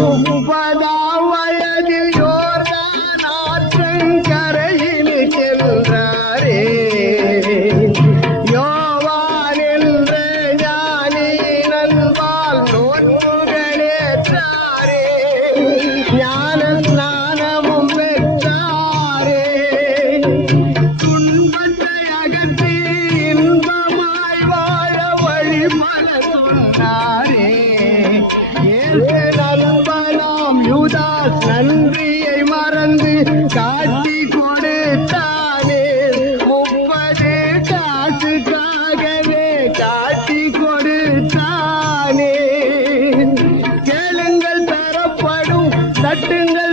Oh, சொன்னாரே. ஏற்று நம்பலாம் யூதாஸ் நன்றியை மறந்து காட்சி கொடுத்தானே. முப்பது காசுக்காகவே காட்சி கொடுத்தானே. கேளுங்கள் தரப்படும் தட்டுங்கள்